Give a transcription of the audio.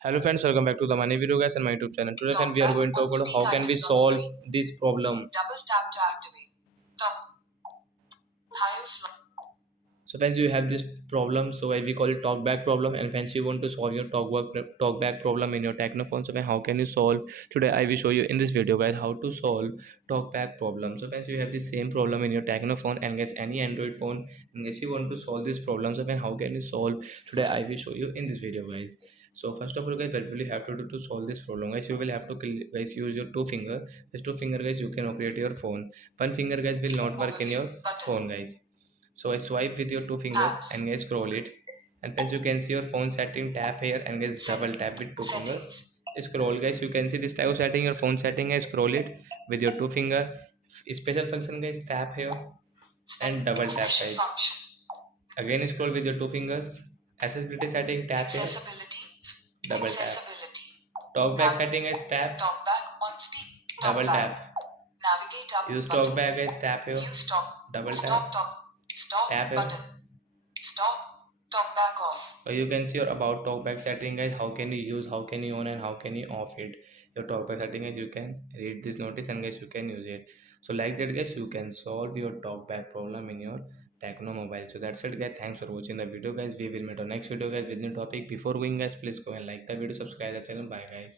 Hello friends, welcome back to the Money Video guys and my YouTube channel. Today friend, we are TalkBack going to talk on about speak how can we items on solve screen. this problem. Double tap to activate. Top. Higher slow. So friends, you have this problem, so we call it talkback problem. And friends, you want to solve your talkback problem in your Tecno phone. So friend, how can you solve? Today I will show you in this video guys how to solve talkback problem. So friends, you have the same problem in your Tecno phone and guys any Android phone. And guys, you want to solve this problem. So friend, how can you solve? Today I will show you in this video guys. So first of all guys, what will you have to do to solve this problem guys? You will have to guys use your two finger. This two finger guys, you can operate your phone. One finger guys will not work in Overview your button. phone guys. So I swipe with your two fingers and Apps. guys scroll it. And friends, you can see your phone setting, tap here and guys double Setting. tap with two fingers. Settings. Scroll guys, you can see this type of setting, your phone setting guys, scroll it with your two finger. Special function guys, tap here and double tap Special guys. function. Again scroll with your two fingers. Accessibility setting, tap here, Accessibility. double tap. Accessibility. Talkback Nav. setting guys, tap, TalkBack on speak. double TalkBack. tap. Navigate up Use button. talkback guys, tap here, Use stop. double Stop tap, talk. Stop tap here. button. Stop. TalkBack off. You can see your about talkback setting guys, how can you use, how can you on and how can you off it. Your talkback setting guys, you can read this notice and guys you can use it. So like that guys, you can solve your talkback problem in your Tecno mobile. So that's it guys, thanks for watching the video guys. We will meet on next video guys with new topic. Before going guys, please go and like the video, subscribe the channel. Bye guys.